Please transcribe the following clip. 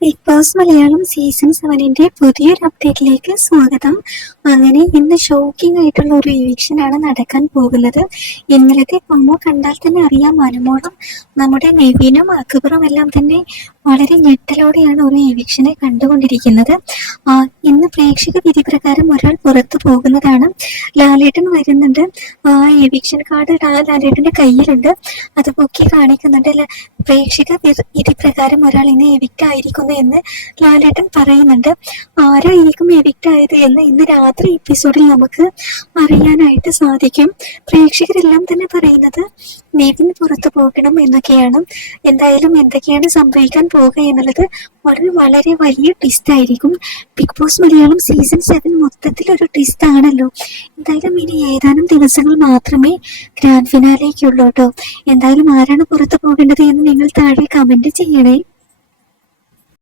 Big boss Malayalam season സെവനിന്റെ പുതിയൊരു അപ്ഡേറ്റിലേക്ക് സ്വാഗതം. അങ്ങനെ ഇന്ന് ഷോക്കിംഗ് ആയിട്ടുള്ള ഒരു ഇവിക്ഷനാണ് നടക്കാൻ പോകുന്നത്. ഇന്നലത്തെ പ്രൊമോ കണ്ടാൽ തന്നെ അറിയാം മനമോളം നമ്മുടെ നെവിനും അക്ബറും എല്ലാം തന്നെ വളരെ ഞെട്ടലോടെയാണ് ഒരു എവിക്ഷനെ കണ്ടുകൊണ്ടിരിക്കുന്നത്. ഇന്ന് പ്രേക്ഷക വിധി പ്രകാരം ഒരാൾ പുറത്തു പോകുന്നതാണ്. ലാലേട്ടൻ വരുന്നുണ്ട്. ആ എവിക്ഷൻ കാർഡ് ലാലേട്ടന്റെ കയ്യിലുണ്ട്. അത് പൊക്കി കാണിക്കുന്നുണ്ട്. പ്രേക്ഷക വിധി പ്രകാരം ഒരാൾ ഇന്ന് എവിക്റ്റ് ആയിരിക്കുന്നു എന്ന് ലാലേട്ടൻ പറയുന്നുണ്ട്. ആരായിരിക്കും എവിക്റ്റ് ആയത് എന്ന് ഇന്ന് രാത്രി എപ്പിസോഡിൽ നമുക്ക് അറിയാനായിട്ട് സാധിക്കും. പ്രേക്ഷകരെല്ലാം തന്നെ പറയുന്നത് നിവിൻ പുറത്തു പോകണം എന്നൊക്കെയാണ്. എന്തായാലും എന്തൊക്കെയാണ് സംഭവിക്കാൻ പോകുക എന്നുള്ളത് വളരെ വളരെ വലിയ ട്വിസ്റ്റ് ആയിരിക്കും. Big boss Malayalam season seven മൊത്തത്തിൽ ഒരു ട്വിസ്റ്റ് ആണല്ലോ. എന്തായാലും ഇനി ഏതാനും ദിവസങ്ങൾ മാത്രമേ ഗ്രാൻഡ് ഫിനാലേക്കുള്ളൂ കേട്ടോ. എന്തായാലും ആരാണ് പുറത്തു പോകേണ്ടത് എന്ന് നിങ്ങൾ താഴെ കമന്റ് ചെയ്യണേ.